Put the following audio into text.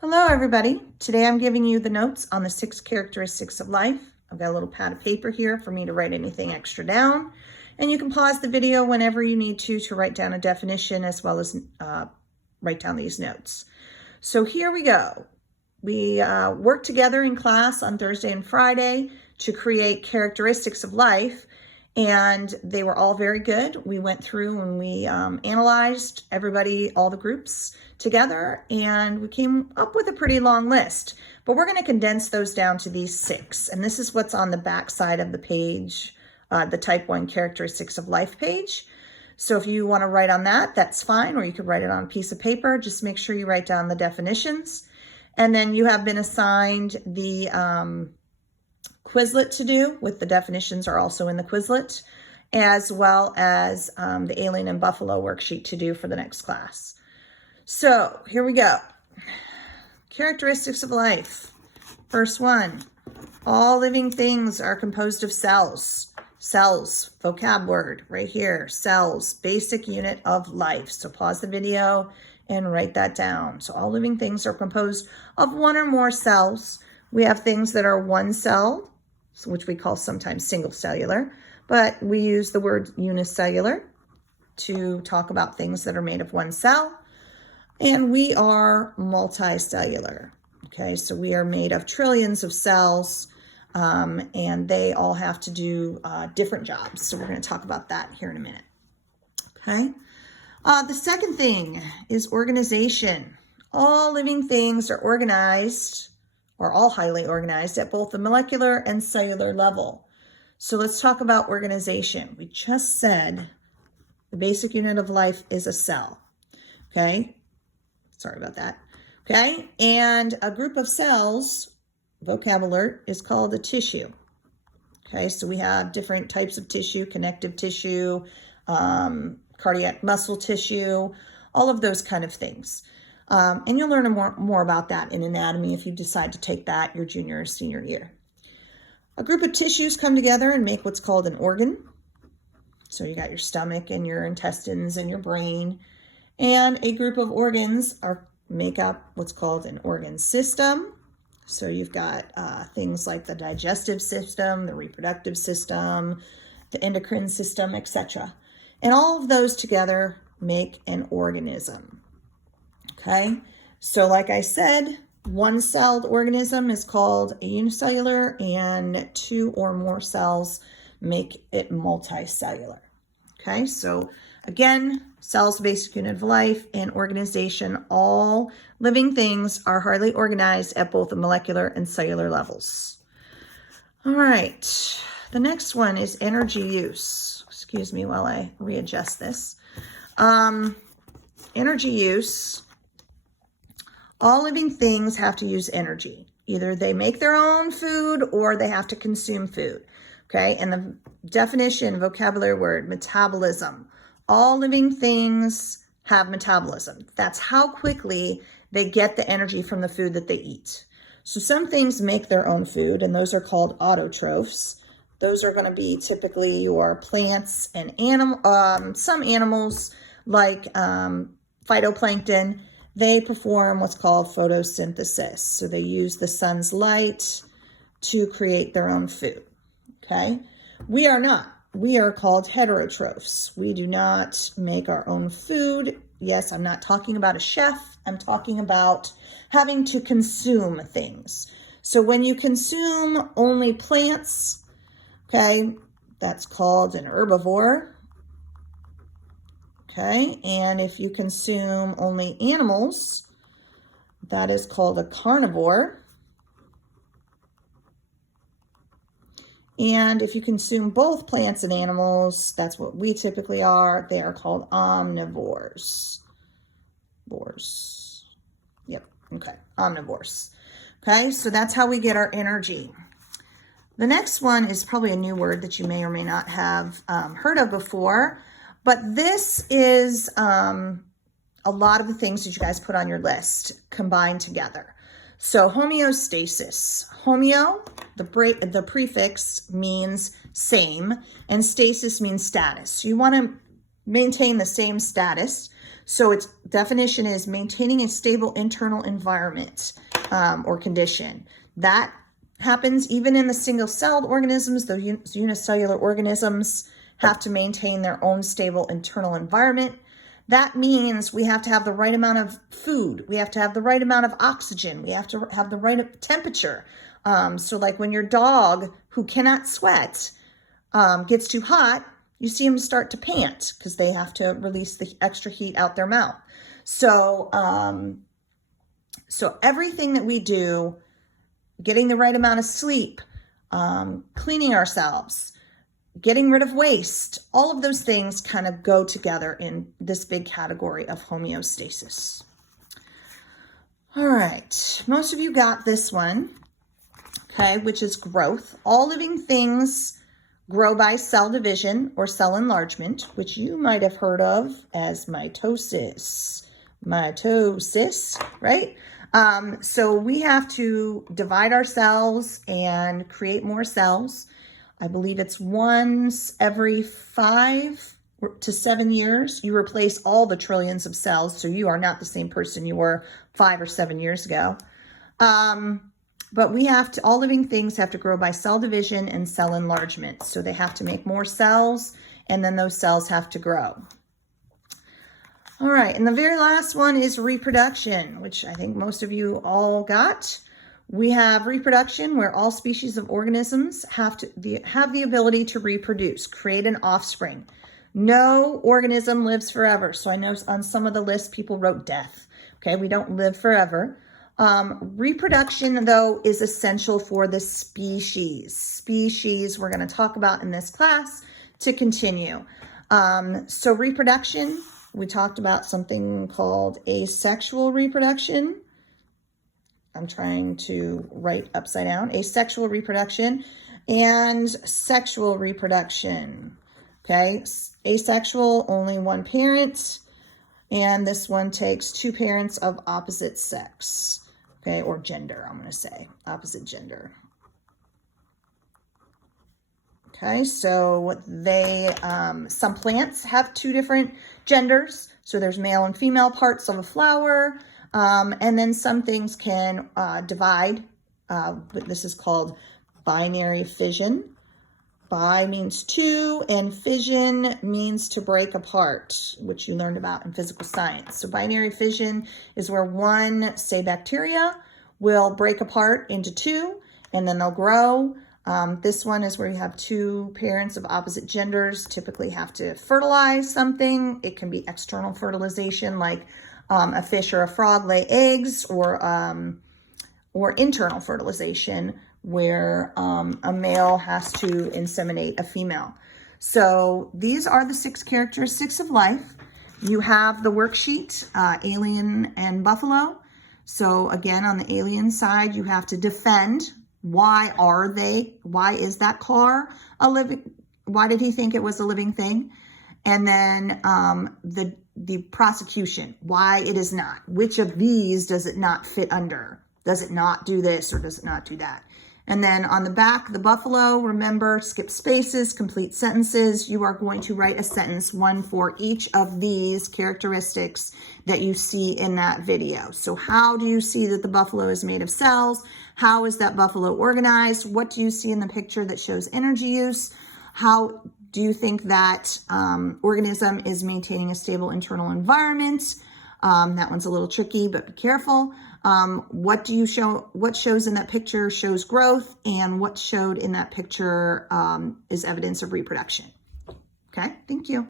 Hello, everybody. Today I'm giving you the notes on the 6 characteristics of life. I've got a little pad of paper here for me to write anything extra down. And you can pause the video whenever you need to write down a definition as well as write down these notes. So here we go. We worked together in class on Thursday and Friday to create characteristics of life. And they were all very good. We went through and we analyzed everybody, all the groups together, and we came up with a pretty long list. But we're going to condense those down to these 6. And this is what's on the back side of the page, the Type 1 Characteristics of Life page. So if you want to write on that, that's fine, or you could write it on a piece of paper. Just make sure you write down the definitions. And then you have been assigned the Quizlet to do, with the definitions are also in the Quizlet, as well as the Alien and Buffalo worksheet to do for the next class. So here we go. Characteristics of life. First one, all living things are composed of cells. Cells, vocab word right here, cells, basic unit of life. So pause the video and write that down. So all living things are composed of one or more cells. We have things that are one cell, which we call sometimes single cellular, but we use the word unicellular to talk about things that are made of one cell. And we are multicellular. Okay, so we are made of trillions of cells, and they all have to do different jobs. So we're going to talk about that here in a minute. Okay, the second thing is organization. All living things are organized, or all highly organized, at both the molecular and cellular level. So let's talk about organization. We just said the basic unit of life is a cell. Okay, sorry about that. Okay, and a group of cells, vocab alert, is called a tissue. Okay, so we have different types of tissue, connective tissue, cardiac muscle tissue, all of those kind of things. And you'll learn more about that in anatomy if you decide to take that your junior or senior year. A group of tissues come together and make what's called an organ. So you got your stomach and your intestines and your brain. And a group of organs make up what's called an organ system. So you've got things like the digestive system, the reproductive system, the endocrine system, etc. And all of those together make an organism. Okay, so like I said, one-celled organism is called a unicellular, and 2 or more cells make it multicellular. Okay, so again, cells, basic unit of life, and organization. All living things are highly organized at both the molecular and cellular levels. All right, the next one is energy use. Excuse me while I readjust this. Energy use. All living things have to use energy. Either they make their own food or they have to consume food. Okay, and the definition, vocabulary word, metabolism. All living things have metabolism. That's how quickly they get the energy from the food that they eat. So some things make their own food, and those are called autotrophs. Those are going to be typically your plants and some animals like phytoplankton. They perform what's called photosynthesis. So they use the sun's light to create their own food. Okay, we are not. We are called heterotrophs. We do not make our own food. Yes, I'm not talking about a chef. I'm talking about having to consume things. So when you consume only plants, okay, that's called an herbivore. Okay, and if you consume only animals, that is called a carnivore. And if you consume both plants and animals, that's what we typically are. They are called omnivores. Yep, okay, omnivores. Okay, so that's how we get our energy. The next one is probably a new word that you may or may not have heard of before. But this is a lot of the things that you guys put on your list combined together. So homeostasis. Homeo, the prefix means same, and stasis means status. So you want to maintain the same status. So its definition is maintaining a stable internal environment or condition. That happens even in the single-celled organisms. The unicellular organisms have to maintain their own stable internal environment. That means we have to have the right amount of food. We have to have the right amount of oxygen. We have to have the right temperature. So like when your dog who cannot sweat gets too hot, you see them start to pant because they have to release the extra heat out their mouth. So, so everything that we do, getting the right amount of sleep, cleaning ourselves, getting rid of waste, all of those things kind of go together in this big category of homeostasis. All right, most of you got this one, okay, which is growth. All living things grow by cell division or cell enlargement, which you might have heard of as mitosis. Mitosis, right? So we have to divide our cells and create more cells. I believe it's once every 5 to 7 years, you replace all the trillions of cells. So you are not the same person you were 5 or 7 years ago. But we have to, all living things have to grow by cell division and cell enlargement. So they have to make more cells, and then those cells have to grow. All right, and the very last one is reproduction, which I think most of you all got. We have reproduction where all species of organisms have the ability to reproduce, create an offspring. No organism lives forever. So I know on some of the lists people wrote death. Okay, we don't live forever. Reproduction, though, is essential for the species. Species we're going to talk about in this class to continue. So reproduction, we talked about something called asexual reproduction. I'm trying to write upside down. Asexual reproduction and sexual reproduction. Okay, asexual, only one parent. And this one takes 2 parents of opposite sex. Okay, or gender, I'm going to say. Opposite gender. Okay, so they, some plants have 2 different genders. So there's male and female parts of a flower. And then some things can divide. But this is called binary fission. Bi means 2, and fission means to break apart, which you learned about in physical science. So binary fission is where one, say bacteria, will break apart into 2, and then they'll grow. This one is where you have 2 parents of opposite genders typically have to fertilize something. It can be external fertilization, like a fish or a frog lay eggs, or internal fertilization, where a male has to inseminate a female. So these are the 6 characteristics of life. You have the worksheet, alien and buffalo. So again, on the alien side, you have to defend. Why is that car a living, why did he think it was a living thing? And then the prosecution, why it is not. Which of these does it not fit under? Does it not do this or does it not do that? And then on the back, the buffalo, remember, skip spaces, complete sentences. You are going to write a sentence, one for each of these characteristics that you see in that video. So how do you see that the buffalo is made of cells? How is that buffalo organized? What do you see in the picture that shows energy use? How do you think that organism is maintaining a stable internal environment? That one's a little tricky, but be careful. What shows in that picture shows growth, and what showed in that picture is evidence of reproduction. Okay, thank you.